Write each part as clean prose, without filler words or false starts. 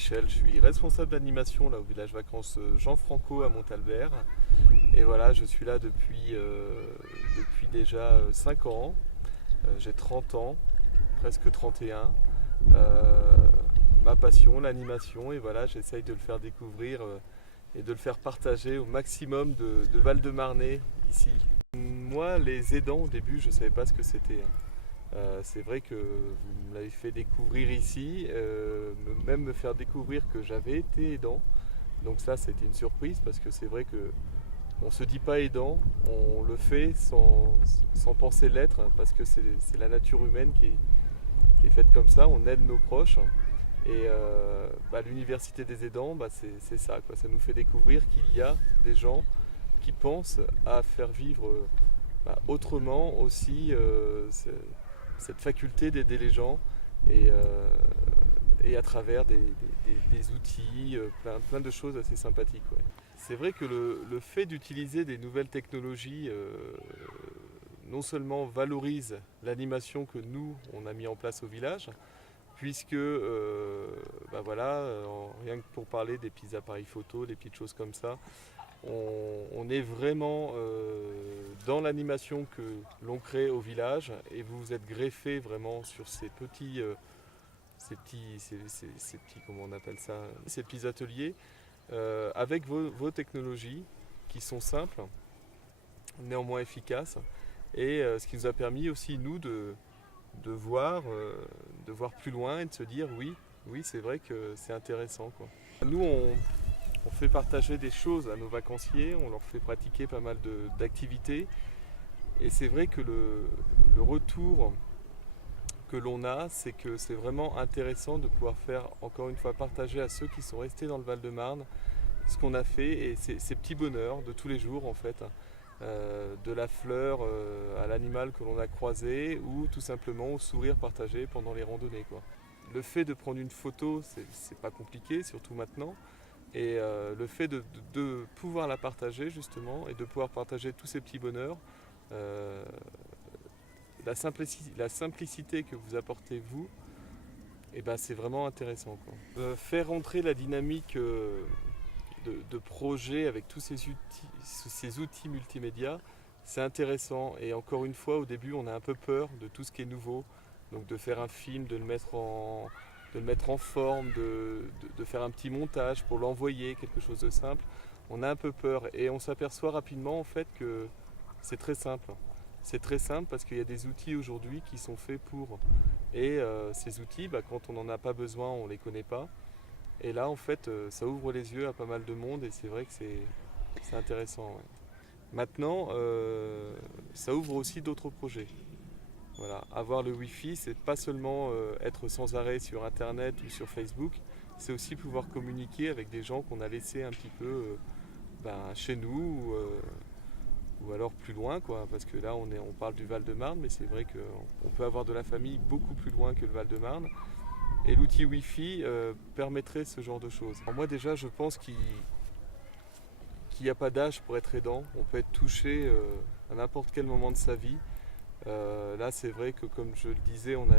Michel, je suis responsable d'animation là au village vacances Jean Franco à Montalbert. Et voilà, je suis là depuis déjà 5 ans. J'ai 30 ans, presque 31. Euh, Ma passion, l'animation, et voilà, j'essaye de le faire découvrir et de le faire partager au maximum de Val-de-Marnais ici. Moi, les aidants, au début, je ne savais pas ce que c'était. C'est vrai que vous me l'avez fait découvrir ici, même me faire découvrir que j'avais été aidant. Donc ça, c'était une surprise parce que c'est vrai que on ne se dit pas aidant, on le fait sans penser l'être parce que c'est la nature humaine qui est faite comme ça. On aide nos proches. Et l'université des aidants, c'est ça, quoi. Ça nous fait découvrir qu'il y a des gens qui pensent à faire vivre autrement aussi cette faculté d'aider les gens et, euh, et à travers des outils, plein de choses assez sympathiques. Ouais. C'est vrai que le fait d'utiliser des nouvelles technologies non seulement valorise l'animation que nous, on a mis en place au village, puisque rien que pour parler des petits appareils photo, des petites choses comme ça, on est vraiment dans l'animation que l'on crée au village et vous vous êtes greffé vraiment sur ces petits, comment on appelle ça, ces petits ateliers avec vos technologies qui sont simples, néanmoins efficaces et ce qui nous a permis aussi nous de voir, de voir plus loin et de se dire oui c'est vrai que c'est intéressant, quoi. Nous on fait partager des choses à nos vacanciers, on leur fait pratiquer pas mal d'activités et c'est vrai que le retour que l'on a, c'est que c'est vraiment intéressant de pouvoir faire encore une fois partager à ceux qui sont restés dans le Val-de-Marne ce qu'on a fait et ces petits bonheurs de tous les jours en fait. De la fleur à l'animal que l'on a croisé ou tout simplement au sourire partagé pendant les randonnées, quoi. Le fait de prendre une photo, c'est pas compliqué, surtout maintenant. Et le fait de pouvoir la partager justement et de pouvoir partager tous ces petits bonheurs, euh, la simplicité que vous apportez vous, et ben c'est vraiment intéressant, quoi. Faire entrer la dynamique de projet avec tous ces outils multimédia, c'est intéressant. Et encore une fois, au début, on a un peu peur de tout ce qui est nouveau. Donc de faire un film, de le mettre en forme, de faire un petit montage pour l'envoyer, quelque chose de simple. On a un peu peur et on s'aperçoit rapidement en fait que c'est très simple. C'est très simple parce qu'il y a des outils aujourd'hui qui sont faits pour. Et ces outils, quand on n'en a pas besoin, on ne les connaît pas. Et là, en fait, ça ouvre les yeux à pas mal de monde et c'est vrai que c'est intéressant. Ouais. Maintenant, ça ouvre aussi d'autres projets. Voilà. Avoir le Wi-Fi, c'est pas seulement être sans arrêt sur Internet ou sur Facebook, c'est aussi pouvoir communiquer avec des gens qu'on a laissés un petit peu chez nous ou alors plus loin, quoi. Parce que là, on parle du Val-de-Marne, mais c'est vrai qu'on peut avoir de la famille beaucoup plus loin que le Val-de-Marne. Et l'outil Wi-Fi permettrait ce genre de choses. Alors moi déjà, je pense qu'il n'y a pas d'âge pour être aidant. On peut être touché à n'importe quel moment de sa vie. Là, c'est vrai que comme je le disais, on a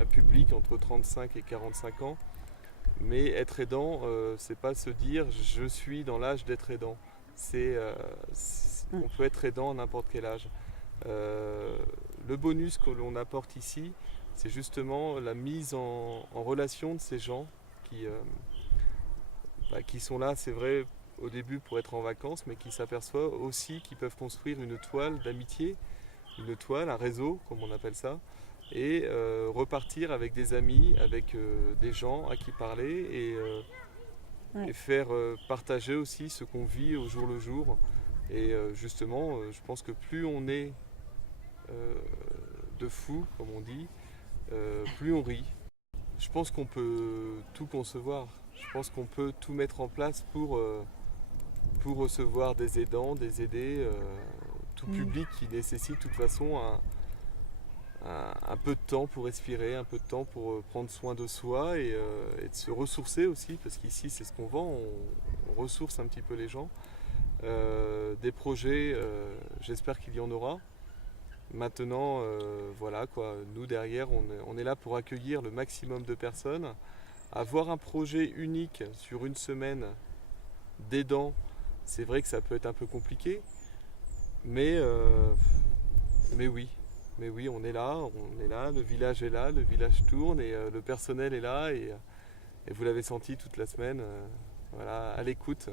un public entre 35 et 45 ans. Mais être aidant, c'est pas se dire je suis dans l'âge d'être aidant. On peut être aidant à n'importe quel âge. Le bonus que l'on apporte ici, c'est justement la mise en relation de ces gens qui sont là, c'est vrai, au début pour être en vacances, mais qui s'aperçoivent aussi qu'ils peuvent construire une toile d'amitié, une toile, un réseau, comme on appelle ça, et repartir avec des amis, avec des gens à qui parler et faire partager aussi ce qu'on vit au jour le jour. Et justement, je pense que plus on est de fous, comme on dit, plus on rit. Je pense qu'on peut tout concevoir. Je pense qu'on peut tout mettre en place pour recevoir des aidants, des aidés, tout public qui nécessite de toute façon un peu de temps pour respirer, un peu de temps pour prendre soin de soi et de se ressourcer aussi, parce qu'ici c'est ce qu'on vend, on ressource un petit peu les gens. Des projets, j'espère qu'il y en aura. Maintenant, voilà quoi, nous derrière, on est là pour accueillir le maximum de personnes, Avoir un projet unique sur une semaine d'aidant, c'est vrai que ça peut être un peu compliqué, mais, mais oui. Mais oui, on est là, le village tourne et le personnel est là et vous l'avez senti toute la semaine, voilà, à l'écoute.